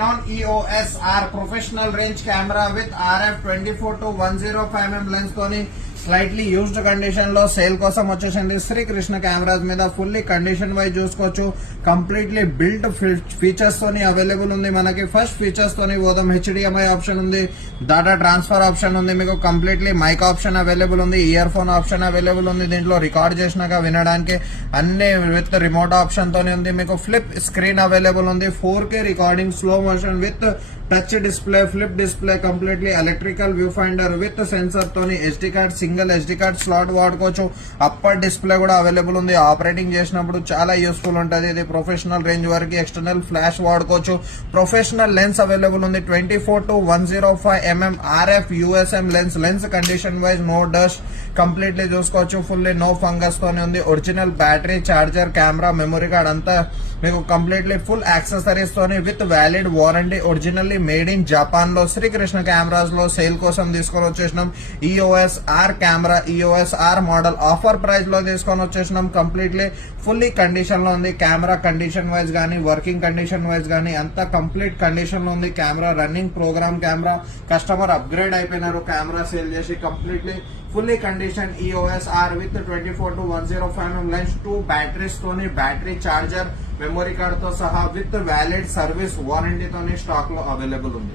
Canon EOS R professional range camera with RF 24 to 105mm lens తోని slightly used condition లో sale కోసం వచ్చేసింది. Srikrishna cameras మీద fully condition wise చూసుకోవచ్చు. Completely built features తోని available ఉంది. మనకి ఫస్ట్ ఫీచర్స్ తోని పోదాం. HDMI ఆప్షన్ ఉంది, డేటా ట్రాన్స్ఫర్ ఆప్షన్ ఉంది, మీకు కంప్లీట్లీ మైక్ ఆప్షన్ అవైలబుల్ ఉంది, ఇయర్ ఫోన్ ఆప్షన్ అవైలబుల్ ఉంది. దీంట్లో రికార్డ్ చేసినాక వినడానికి అన్ని విత్ రిమోట్ ఆప్షన్ తోని ఉంది. మీకు ఫ్లిప్ స్క్రీన్ అవైలబుల్ ఉంది, 4K recording, slow motion with touch display, flip display, completely electrical view finder with sensor తోని SD card, single SD card slot వాడుకోవచ్చు. అప్పర్ డిస్ప్లే కూడా అవైలబుల్ ఉంది. ఆపరేటింగ్ చేసినప్పుడు చాలా యూస్ఫుల్ ఉంటుంది. ఇది ప్రొఫెషనల్ రేంజ్ వరకు ఎక్స్టర్నల్ ఫ్లాష్ వాడుకోవచ్చు. ప్రొఫెషనల్ లెన్స్ అవైలబుల్ ఉంది, 24 to 105mm RF USM lens condition wise no dust, completely చూసుకోవచ్చు. ఫుల్లీ నో ఫంగస్ తోని ఉంది. Original battery, charger, camera, memory card అంతా మీకు కంప్లీట్లీ ఫుల్ యాక్సెసరీస్ తోని with valid warranty, originally made in Japan లో Srikrishna cameras లో sale కోసం తీసుకొని వచ్చేసినాం. EOS R camera, EOS R model offer price లో తీసుకొని వచ్చేసినాం. కంప్లీట్లీ ఫుల్లీ కండిషన్ లో ఉంది. కెమెరా కండిషన్ వైజ్ గానీ, వర్కింగ్ కండిషన్ వైజ్ గానీ అంతా కంప్లీట్ కండిషన్ లో ఉంది. Camera running program camera, customer upgrade అయిపోయినారు కెమెరా సేల్ చేసి. కంప్లీట్లీ ఫుల్లీ కండిషన్ EOS R with 24 to 105mm lens, 2 batteries తోని, బ్యాటరీ, చార్జర్, మెమరీ కార్డ్ తో సహా విత్ వ్యాలిడ్ సర్వీస్ వారంటీ తోని స్టాక్ లో అవైలబుల్ ఉంది.